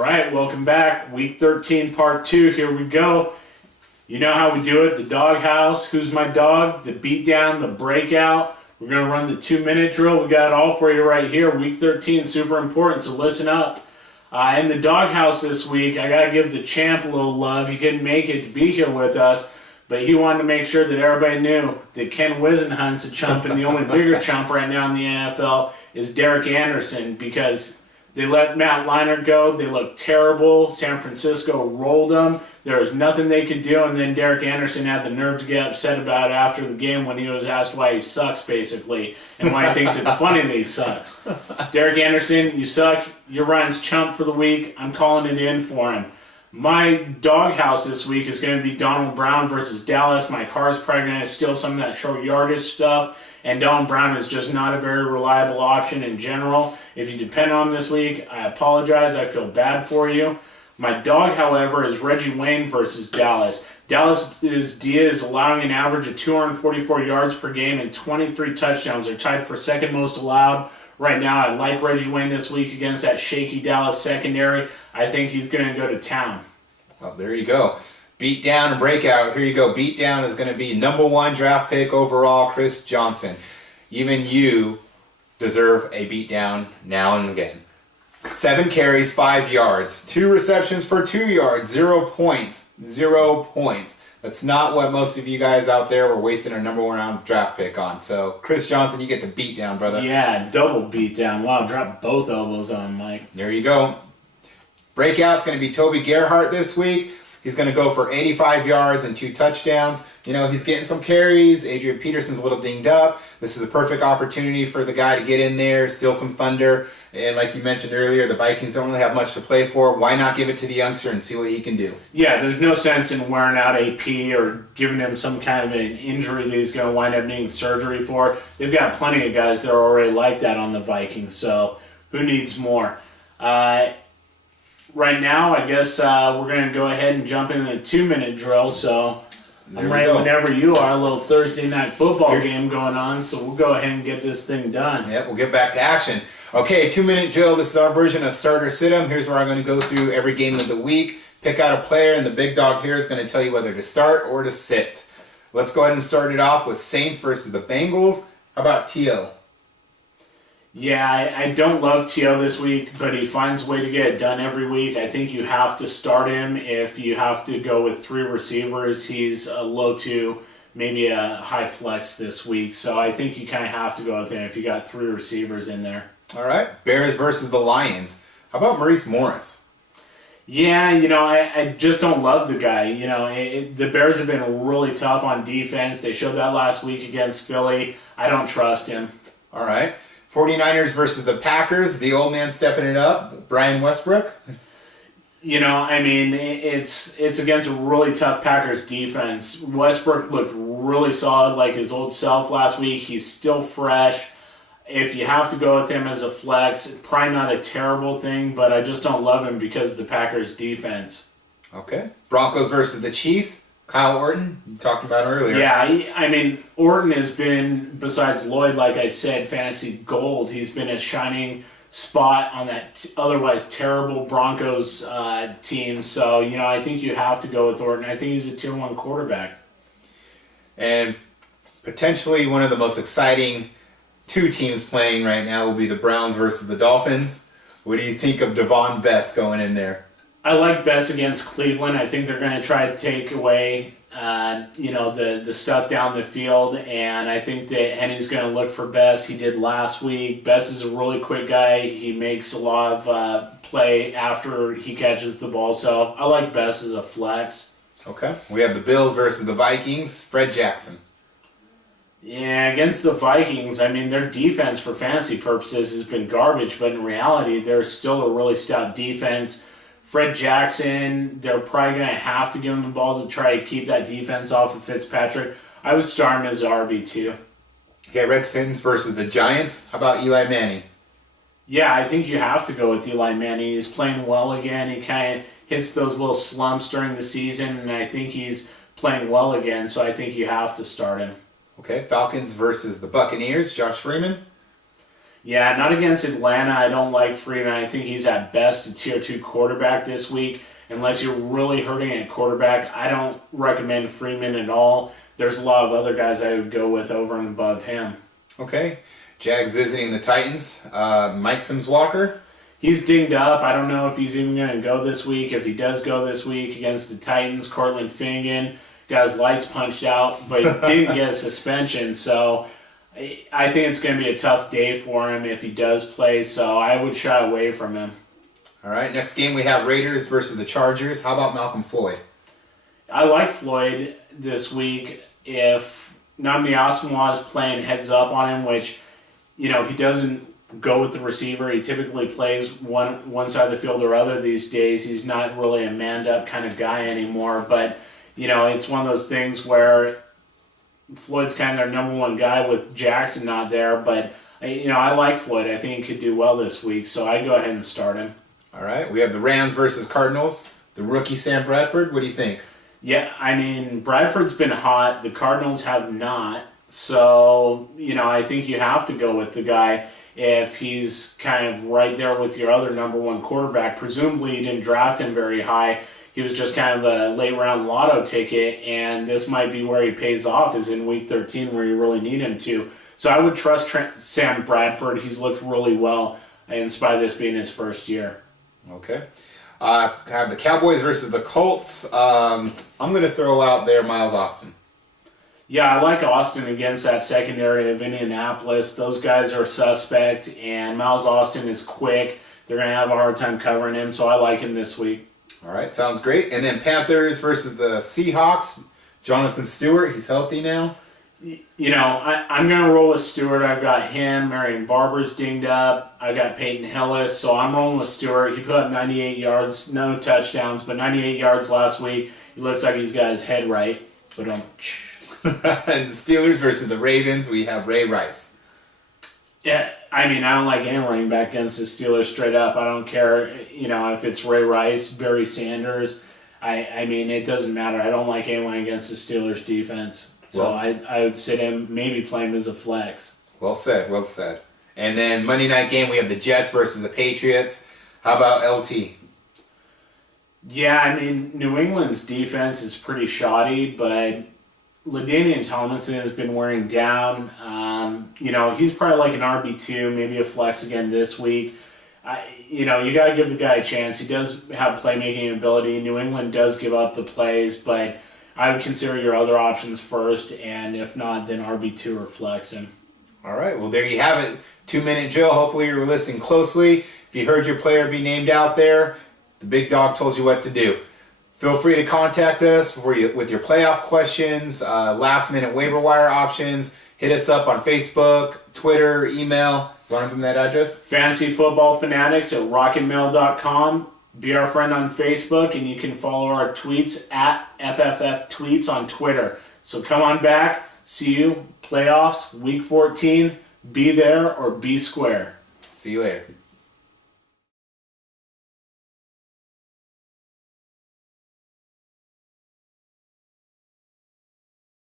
right, welcome back. Week 13, part 2. Here we go. You know how we do it. The doghouse. Who's my dog? The beatdown, the breakout. We're going to run the 2-minute drill. We got it all for you right here. Week 13, super important, so listen up. In the doghouse this week, I got to give the champ a little love. He couldn't make it to be here with us, but he wanted to make sure that everybody knew that Ken Wisenhunt's a chump, and the only bigger chump right now in the NFL is Derek Anderson, because they let Matt Leinart go. They looked terrible. San Francisco rolled them. There was nothing they could do, and then Derek Anderson had the nerve to get upset about it after the game when he was asked why he sucks, basically, and why he thinks it's funny that he sucks. Derek Anderson, you suck. You're Ryan's chump for the week. I'm calling it in for him. My doghouse this week is going to be Donald Brown versus Dallas. My car's probably going to steal some of that short yardage stuff, and Donald Brown is just not a very reliable option in general. If you depend on him this week, I apologize. I feel bad for you. My dog, however, is Reggie Wayne versus Dallas. Dallas's D is allowing an average of 244 yards per game and 23 touchdowns. They're tied for second most allowed right now. I like Reggie Wayne this week against that shaky Dallas secondary. I think he's going to go to town. Well, there you go. Beatdown and breakout. Here you go. Beatdown is going to be #1 draft pick overall, Chris Johnson. Even you deserve a beatdown now and again. 7 carries, 5 yards. 2 receptions for 2 yards. 0 points. 0 points. That's not what most of you guys out there were wasting our #1 round draft pick on. So, Chris Johnson, you get the beatdown, brother. Yeah, double beatdown. Wow, drop both elbows on Mike. There you go. Breakout's going to be Toby Gerhart this week. He's going to go for 85 yards and 2 touchdowns. You know, he's getting some carries. Adrian Peterson's a little dinged up. This is a perfect opportunity for the guy to get in there, steal some thunder. And like you mentioned earlier, the Vikings don't really have much to play for. Why not give it to the youngster and see what he can do? Yeah, there's no sense in wearing out AP or giving him some kind of an injury that he's going to wind up needing surgery for. They've got plenty of guys that are already like that on the Vikings, so who needs more? Right now, I guess we're going to go ahead and jump into the 2-minute drill, so I'm ready whenever you are. A little Thursday night football game going on, so we'll go ahead and get this thing done. Yep, we'll get back to action. Okay, 2-minute drill. This is our version of start or sit 'em. Here's where I'm going to go through every game of the week, pick out a player, and the big dog here is going to tell you whether to start or to sit. Let's go ahead and start it off with Saints versus the Bengals. How about T.O.? Yeah, I don't love T.O. this week, but he finds a way to get it done every week. I think you have to start him if you have to go with 3 receivers. He's a low 2, maybe a high flex this week, so I think you kind of have to go with him if you got 3 receivers in there. All right, Bears versus the Lions. How about Maurice Morris? Yeah, you know, I just don't love the guy. You know, the Bears have been really tough on defense. They showed that last week against Philly. I don't trust him. All right. 49ers versus the Packers. The old man stepping it up. Brian Westbrook. You know, I mean, it's against a really tough Packers defense. Westbrook looked really solid like his old self last week. He's still fresh. If you have to go with him as a flex, probably not a terrible thing, but I just don't love him because of the Packers defense. Okay. Broncos versus the Chiefs. Kyle Orton, you talked about him earlier. Yeah, I mean, Orton has been, besides Lloyd, like I said, fantasy gold. He's been a shining spot on that otherwise terrible Broncos team. So, you know, I think you have to go with Orton. I think he's a Tier 1 quarterback. And potentially one of the most exciting 2 teams playing right now will be the Browns versus the Dolphins. What do you think of Devon Best going in there? I like Best against Cleveland. I think they're going to try to take away, you know, the stuff down the field, and I think that Henny's going to look for Best. He did last week. Best is a really quick guy. He makes a lot of play after he catches the ball, so I like Best as a flex. Okay. We have the Bills versus the Vikings. Fred Jackson. Yeah, against the Vikings, I mean, their defense for fantasy purposes has been garbage, but in reality, they're still a really stout defense. Fred Jackson, they're probably going to have to give him the ball to try to keep that defense off of Fitzpatrick. I would start him as RB2. Okay, Redskins versus the Giants. How about Eli Manning? Yeah, I think you have to go with Eli Manning. He's playing well again. He kind of hits those little slumps during the season, and I think he's playing well again, so I think you have to start him. Okay, Falcons versus the Buccaneers. Josh Freeman. Yeah, not against Atlanta. I don't like Freeman. I think he's at best a tier 2 quarterback this week. Unless you're really hurting at quarterback, I don't recommend Freeman at all. There's a lot of other guys I would go with over and above him. Okay. Jags visiting the Titans. Mike Sims-Walker. He's dinged up. I don't know if he's even going to go this week. If he does go this week against the Titans, Cortland Finnegan got his lights punched out, but didn't get a suspension. So I think it's going to be a tough day for him if he does play. So I would shy away from him. All right, next game we have Raiders versus the Chargers. How about Malcolm Floyd? I like Floyd this week. If Nnamdi Asomugha is playing heads up on him, which, he doesn't go with the receiver. He typically plays one side of the field or other these days. He's not really a manned-up kind of guy anymore. But, it's one of those things where Floyd's kind of their number one guy with Jackson not there. But, I like Floyd. I think he could do well this week, so I'd go ahead and start him. All right, we have the Rams versus Cardinals. The rookie Sam Bradford, what do you think? Yeah, Bradford's been hot. The Cardinals have not. So, I think you have to go with the guy if he's kind of right there with your other number one quarterback. Presumably you didn't draft him very high. He was just kind of a late round lotto ticket, and this might be where he pays off, is in week 13 where you really need him to. So I would trust Sam Bradford. He's looked really well in spite of this being his first year. Okay. I have the Cowboys versus the Colts. I'm going to throw out there Miles Austin. Yeah, I like Austin against that secondary of Indianapolis. Those guys are suspect, and Miles Austin is quick. They're going to have a hard time covering him, so I like him this week. All right, sounds great. And then Panthers versus the Seahawks. Jonathan Stewart, he's healthy now. I'm going to roll with Stewart. I've got him. Marion Barber's dinged up. I got Peyton Hillis, so I'm rolling with Stewart. He put up 98 yards, no touchdowns, but 98 yards last week. He looks like he's got his head right. But And the Steelers versus the Ravens, we have Ray Rice. Yeah, I don't like any running back against the Steelers straight up. I don't care, if it's Ray Rice, Barry Sanders. It doesn't matter. I don't like anyone against the Steelers defense. So I would sit him, maybe play him as a flex. Well said, well said. And then Monday night game, we have the Jets versus the Patriots. How about LT? Yeah, New England's defense is pretty shoddy, but LaDainian Tomlinson has been wearing down. He's probably like an RB2, maybe a flex again this week. You got to give the guy a chance. He does have playmaking ability. New England does give up the plays, but I would consider your other options first, and if not, then RB2 or flex him. All right, well, there you have it. 2-minute drill. Hopefully you were listening closely. If you heard your player be named out there, the big dog told you what to do. Feel free to contact us with your playoff questions, last-minute waiver wire options. Hit us up on Facebook, Twitter, email. You want to give them that address? Fantasy Football Fanatics at rockandmail.com. Be our friend on Facebook, and you can follow our tweets at FFF Tweets on Twitter. So come on back. See you. Playoffs, Week 14. Be there or be square. See you later.